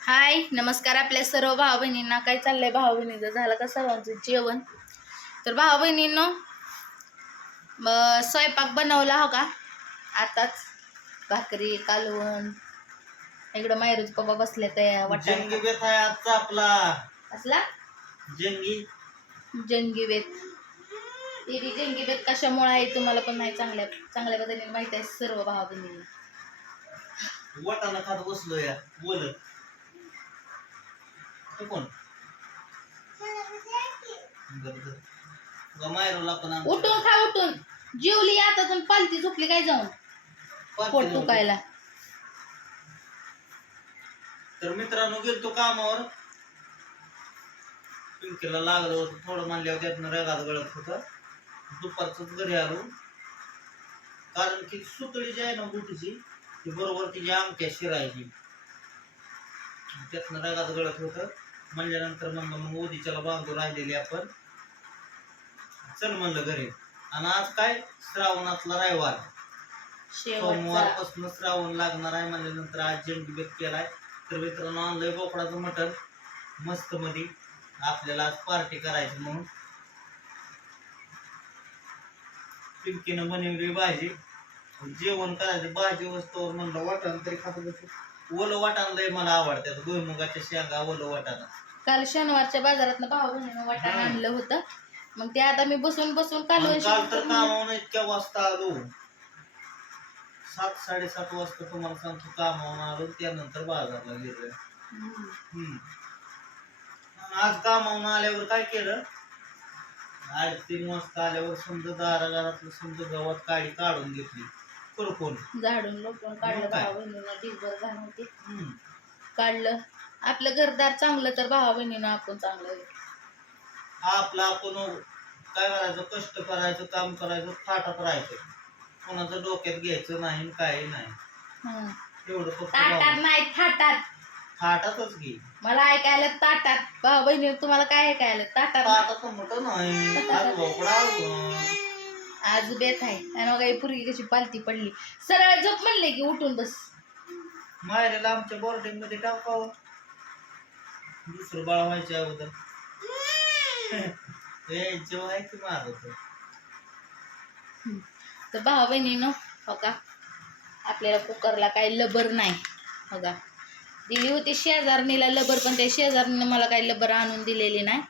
हाय नमस्कार आपल्या सर्व भाऊ बहिणींना काय चाललंय भाऊ बहिणीचं झालं का सर्वांचं जेवण? तर भाऊ बहिणींनो स्वयंपाक बनवला हो का? आताच भाकरी कालवण. इकडं मायरूच पप्पा बसले त्या जंगी वाटाणे बेत आहे आजचा आपला. असला जंगी. जंगी बेत. ते बी जंगी बेत कशामुळे आहे तुम्हाला पण नाही चांगल्या चांगल्या पद्धतीने माहिती आहे सर्व भाऊ बहिणींना वाटाणा खात बसलो या बोलत. हे कोण? मायरूला पण उठून खा उठून. जेवली आता पण पालती झोपली काय जाऊन? पाच पोट किलो. दुखायला. तर मित्रांनो गेलतो कामावर. पिंकीला लागलं होतं थोडं मानल्यावर त्यातनं रेगात गळत होतं. दुपारच घरी आलो. कारण की सुतळी जी आहे ना बुटीची ती बरोबर तिची आमक्या शिरायची. त्यातनं रेगात गळत होतं. म्हणल्यानंतर म्हणलं मग उदीच्याला बांधून राहिलेली आपण. चल म्हणलं घरी. आणि आज काय? श्रावणातला रविवार. सोमवारपासून श्रावण लागणार आहे म्हणल्यानंतर आज जंगी बेत केलाय. तर मित्रांनो आणलंय बोकडाचं मटण. मस्त मध्ये आपल्याला आज पार्टी करायची म्हणून. पिंकीनं बनवली भाजी. जेवण करायचं. भाजी वस्तूवर म्हणलं वाटाण तरी खात बसू. ओलं वाटाण लय मला आवडतात भुईमुगाच्या शेंगा ओलं वाटाणा काल शनिवारच्या बाजारात भाऊ बहिणीनं वाटाणा हम्म. आणलं होतं. मग ते आता मी बसून बसून आणि काल तर. कामावून इतक्या वाजता आलो. सात साडेसात वाजता तुम्हाला सांगतो कामावून आलो त्यानंतर बाजारला गेलो. हम्म. आज कामावून आल्यावर काय केलं? आज तीन वाजता आल्यावर समजा दारा घरातलं समजा गवत काळी काढून घेतली. झाडून काढलं मग काय? भाऊ बहिणीनं दिवसभर घाण होती. हम्म. काढलं. आपलं घरदार चांगलं तर भाऊ बहिणीनं आपण चांगलं आहे. आपलं आपण काय करायचं? कष्ट करायचं काम करायचं थाटात राहायचं. कोणाचं डोक्यात घ्यायचं नाही आणि काही नाही. हम्म. एवढं फक्त ताटात भाऊ- नाही थाटात. थाटातच घे. मला ऐकायला ताटात भाऊ बहिणी तुम्हाला काय ऐकायला? ताटात ताटात मोठं नाही. आज. आज बेत आहे. आणि मग पुरगी कशी पालती पडली. सरळ झोप म्हणले की उठून बस. मायरेला आमच्या बोर्डिंगमध्ये टाकावं दुसरं बाळ व्हायच्या अगोदर. जेव्हा आहे की. तर भाऊ बहिणीनं हो का? आपल्याला कुकरला काही लबर नाही हो का? दिली होती शेजारणीला लबर पण त्या शेजारणीनं मला काही लबर आणून दिलेली नाही.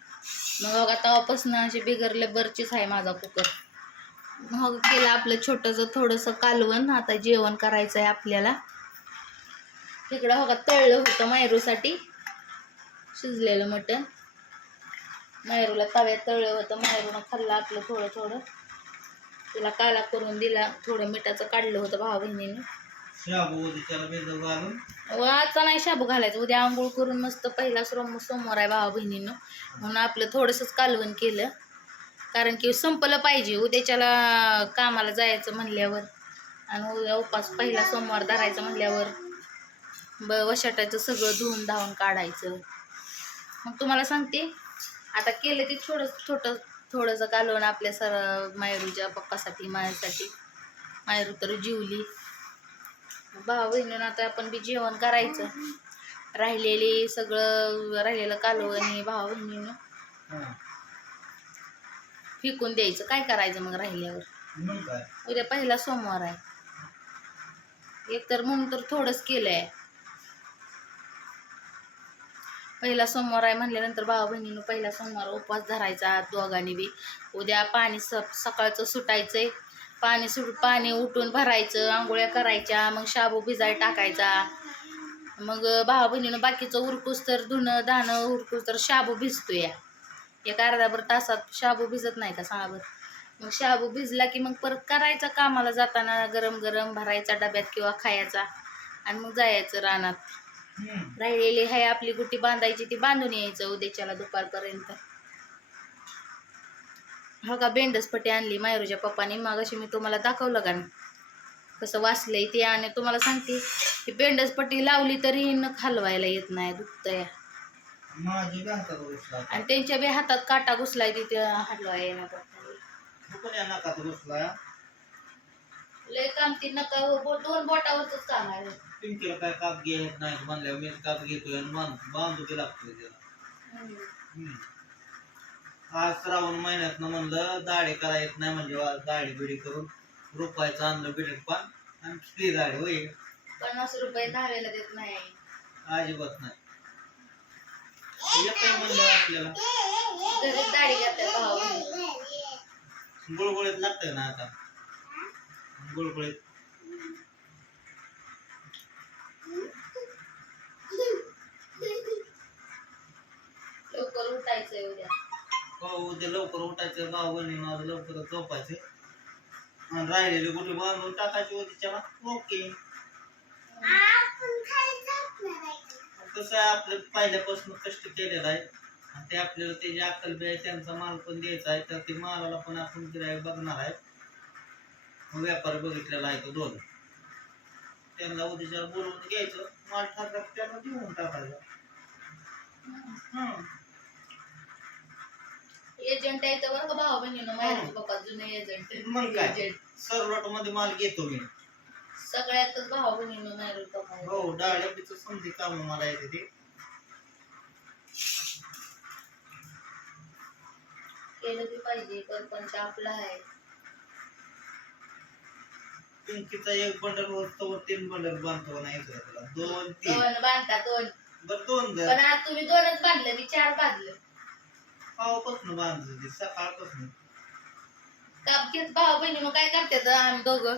मग बघा तेव्हापासून अशी बिगर लबरचीच आहे माझा कुकर. मग केलं आपलं छोटंसं थोडंसं कालवण. आता जेवण करायचं आहे आपल्याला. तिकडं हो का तळलं होतं मायरूसाठी शिजलेलं मटण. मायरूला तव्यात तळलं होतं. मायरूनं खाल्लं आपलं थोडं थोडं. तिला काला करून दिला. थोडं मिठाचं काढलं होतं भावा बहिणीने शाबू उद्याच्याला बेदर घालून. व आता नाही शाबू घालायचं. उद्या आंघोळ करून मस्त पहिला सोम सोमवार आहे भावा बहिणीनं म्हणून आपलं थोडंसंच कालवण केलं. कारण की संपलं पाहिजे. उद्याच्याला कामाला जायचं म्हणल्यावर आणि उद्या उपास पहिला सोमवार धरायचं म्हणल्यावर ब वशाटाचं सगळं धुवून धावून काढायचं. मग तुम्हाला सांगते आता केलं ते थोडं छोटं थोडंसं घालवून आपल्या सर मायरूच्या पप्पासाठी माझ्यासाठी मायरू तर जीवली. भाऊ बहिणीनं आता आपण बी जेवण करायचं. राहिलेली सगळं राहिलेलं कालवण हे भाऊ बहिणीनं. फेकून द्यायचं. काय करायचं मग राहिल्यावर? उद्या पहिला सोमवार आहे. एक तर म्हणून तर थोडंच केलं आहे पहिला सोमवार आहे म्हणल्यानंतर भाऊ बहिणीनं पहिला सोमवार उपवास धरायचा दोघांनी बी. उद्या पाणी स सकाळचं सुटायचंय. पाणी सुट पाणी उठून भरायचं आंघोळ्या करायच्या मग शाबू भिजाय टाकायचा. मग भाऊ बहिणीनं बाकीचं उरकूस तर धुणं दाणं उरकूस तर शाबू भिजतो या एक अर्धाभर तासात शाबू भिजत नाही का सांगा बरं मग शाबू भिजला की मग परत करायचा कामाला जाताना गरम गरम भरायचा डब्यात किंवा खायचा आणि मग जायचं रानात. राहिलेली आहे आपली गुटी बांधायची ती बांधून यायचं उद्याच्याला दुपारपर्यंत. हो का बेंडसपट्टी आणली मायरूच्या पप्पाने. मग अशी मी तुम्हाला दाखवलं का कसं वाचलंय ते आणि तुम्हाला सांगते ही बेंडसपट्टी लावली तरी न खालवायला येत नाही दुखतंय. माझी घुसला आणि त्यांच्या बी हातात काटा घुसलाय तिथे पण या नाकात घुसला. लय काम ती नका दोन बोटावरच काम आहे. पिंकीला काय काप घेत नाही म्हणल्यावर मी काप घेतोय आणि बांध बांधू ते लागतोय त्याला. हम्म. आज श्रावण महिन्यात म्हणलं दाढी करा येत नाही म्हणजे दाढी बिडी करून रुपयाचं आणलं बिडट पान आणि किती दाढी होय. पन्नास रुपये दहावेला देत नाही. अजिबात नाही. येतंय म्हणलं आपल्याला? घरीच दाढी घालतात भाऊ? बहिणी. गुळगुळीत लागतंय ना आता. गुळगुळीत. लवकर उठायचंय उद्या. हो उद्या लवकर उठायचं भाऊ बहिणी माझं लवकर झोपायचं आणि राहिलेली कुठे बांधून टाकायची उद्याच्या ओके. कसं आहे आपलं पहिल्यापासून कष्ट केलेलं आहे. आणि ते आपल्याला त्याची अक्कल बी आहे त्यांचा माल पण द्यायचा आहे तर ते मालाला पण आपण गिरायक बघणार आहे. मग व्यापार बघितलेला आहे तो दोन. त्यांना उद्याच्या बोलवून घ्यायचं माल ठरला की त्यांना देऊन टाकायचा. एजंट आहे तर बरं का भाऊ पप्पा जुने एजंट. मग काय? एजंट. मध्ये माल घेतो मी. सगळ्यातच भाऊ माझ्या पप्पा हो डाळिंबीचं समधी काम मला येते ते केलं की पाहिजे परपंच आपला आहे. पिंकीचा एक बंडल होतो तीन बंडल बांधतो नाही तुला दोन तीन. दोन बांधता दोन. बर दोन जर. पण आज तुम्ही दोनच बांधलं मी चार बांधलं. पावापासून बांधतो ते सकाळपासून. काप घेत भाऊ बहिणी मग काय करतात आम्ही दोघं?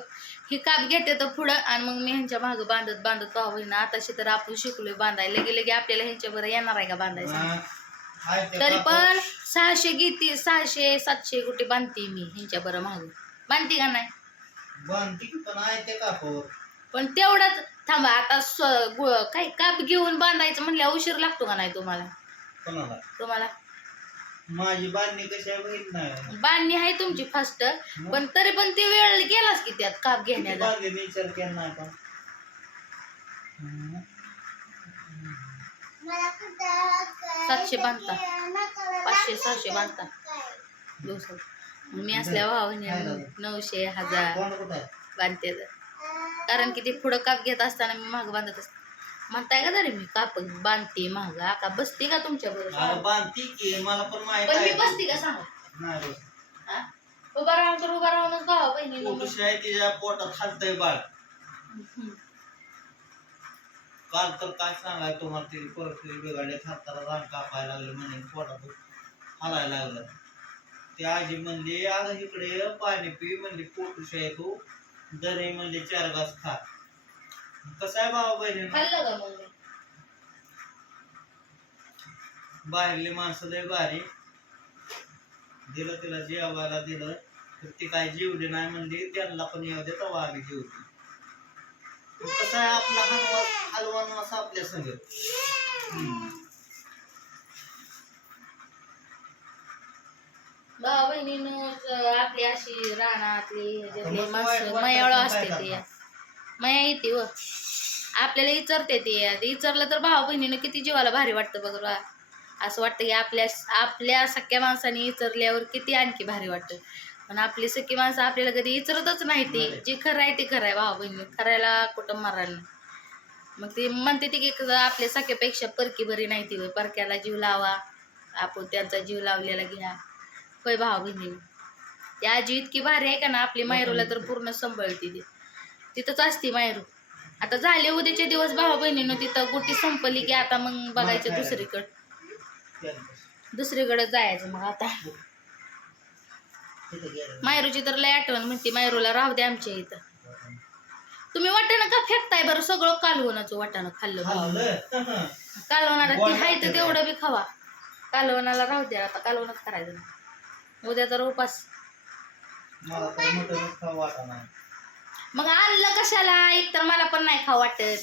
हे काप घेते तर पुढं आणि मग मी ह्यांच्या मागं बांधत बांधत भाऊ बहिणी आताशी तर आपण शिकलोय बांधायला. लगे लगे आपल्याला ह्यांच्या बरं येणार आहे का बांधायचं तरी. पण सहाशे घेते सहाशे सातशे कुठे बांधते मी ह्यांच्या बरं मागं. बांधते का नाही? बांधते पण आहे ते कापड पण तेवढंच थांबा आता काय काप घेऊन बांधायचं म्हणल्या उशीर लागतो का नाही तुम्हाला? तुम्हाला? माझी बांधणी कशी आहे माहीत नाही. बांधणी आहे तुमची फास्ट पण तरी पण ती वेळ गेलाच की त्यात काप किती घेण्याचा बांधले मी विचार केला नाही पण हम्म. सातशे बांधता. पाचशे सहाशे बांधता. दिवसात मी असल्या भावाने नऊशे हजार. कोण कुठं आहे? बांधते. तर. कारण की ते पुढं काप घेत असताना मी माग बांधत असते म्हणताय का तरी मी काप बांधते माग? का बसते का तुमच्या बरोबर बांधती की मला पण माहीत पण मी बसते का सांगा? नाही बस. उभा राहून तर उभा राहूनच भावा बहिणी पोटूशी आहे तिच्या पोटात हलतंय बाळ. काल तर काय सांगाय तुम्हाला तिची परिस्थिती बिघडली हाताला रान कापायला लागले म्हणे पोटात हलायला लागलं. ती आजी म्हणली अगं इकडे पाणी पी म्हणली पोटूशी आहे तू. दरे म्हणले चार घास खा. कसं आहे बाबा बहिणी खाल्लं का मग मी? बाहेरली माणसं लय भारी दिलं तिला जेवायला दिलं तर ती काय जेवली नाही म्हणली त्यांना पण येऊ दे तेव्हा आम्ही जेवली कसं आहे आपला हलवा हलवान असं आपल्या संग. भावा बहिणीनं आपली अशी रानातली मस्त काय असते? ते मया येते व. आपल्याला इचरते ते. इचरलं तर भावा बहिणीनं किती जीवाला भारी वाटतं बघ. असं वाटतं की आपल्या आपल्या सख्या माणसाने इचरल्यावर किती आणखी भारी वाटतं. पण आपली सख्खी माणसं आपल्याला कधी इचरतच नाही ते. जे खरं आहे ते खरं आहे भावा बहिणी. खरायला कुठं मारायला. मग ते म्हणते ती की आपल्या सख्यापेक्षा परकी बरी नाही ती. परक्याला जीव लावा. आपण त्यांचा जीव लावलेला घ्या. होय भावा बहिणी. ती आजी इतकी भारी आहे का ना आपली मायरूला तर पूर्ण सांभाळते ती. तिथंच असते मायरू आता झाले उद्याचे दिवस भावा बहिणीनं तिथं गुटी संपली की आता मग बघायचं दुसरीकडं. दुसरीकडे जायचं मग आता. मायरूची तर लय आठवण म्हणते मायरूला राहू दे आमच्या इथं. तुम्ही वाटाणं का फेकताय बरं? सगळं कालवणाचं वाटाणं खाल्लं? कालवणाला ती हाय तर तेवढं बी खावा. कालवणाला राहू द्या आता कालवणच करायचं. उद्या तर उपास. मग आणलं कशाला? एक तर मला पण नाही खाऊ वाटत.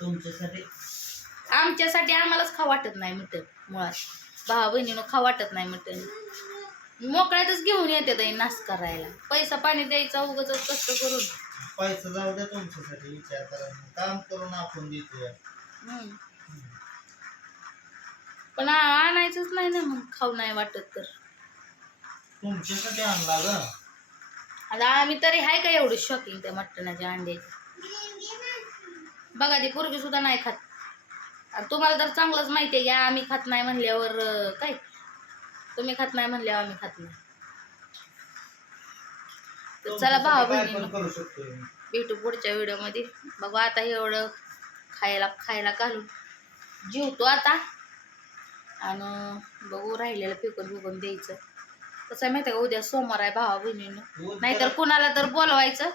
तुमच्यासाठी? आमच्यासाठी आम्हालाच खाऊ वाटत नाही मटण मुळात. भावा बहिणीनं खाऊ वाटत नाही मटण मोकळ्यातच घेऊन येते ताई नाश करायला. पैसा पाणी द्यायचा उगाच कष्ट करून. पैसा जाऊ द्या तुमच्यासाठी विचार करा. काम करून आपण देतोय. हम्म. पण आ- आणायचंच नाही ना मग खाऊ नाही वाटत तर. तुमच्यासाठी आणला ग. आता आम्ही तरी हाय का एवढी शॉकिंग त्या मटणाच्या अंड्याची? बघा ती पोरगी सुद्धा नाही खात. तुम्हाला तर चांगलंच माहिती आहे की आम्ही खात नाही म्हणल्यावर काय? तुम्ही खात नाही म्हणल्यावर आम्ही खात नाही. तर चला भावा बहिणी. भेटू पुढच्या व्हिडिओमध्ये. बघू आता एवढं खायला खायला घालून. जेवतो आता. आणि बघू राहिलेलं फेकून फेकून द्यायचं. कसं आहे माहिती आहे का उद्या सोमवार आहे भावा बहिणीनं. उद्या- नाहीतर कुणाला तर बोलवायचं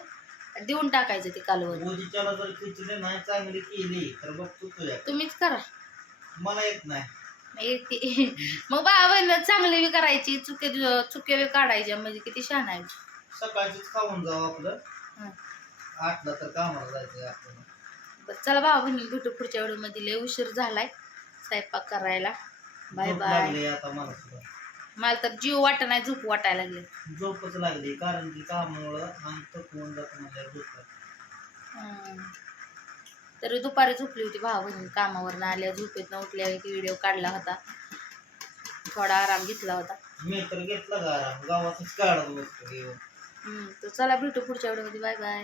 देऊन टाकायचं ते कालवर उद्याच्याला जर खिचडी नाही चांगली केली तर बघतो तुझ्या तुम्हीच करा. मला येत नाही. नाही ते- मग बहिणीला चांगली बी करायची चुके चुके बी काढायच्या म्हणजे किती छान आहे. सकाळचीच खाऊन जाऊ आपलं. हं. आठला तर कामाला बरं चला भावा बहिणी भेटू पुढच्या व्हिडिओमध्ये. लय उशीर झालाय स्वयंपाक करायला. बाय झोप बाय लागली आता मला सुद्धा. मला तर जीव वाट नाही झोप वाटायला लागले. झोपच लागली कारण की कामामुळं जातो म्हणजे झोप लागली. हम्म. तरी दुपारी झोपली होती भावा बहिणी कामावरनं आल्या झोपेत उठल्या की व्हिडिओ काढला होता. थोडा आराम घेतला होता. मी तर घेतला गावातच काढत बसतो हम्म. तर चला भेटू पुढच्या व्हिडिओमध्ये बाय बाय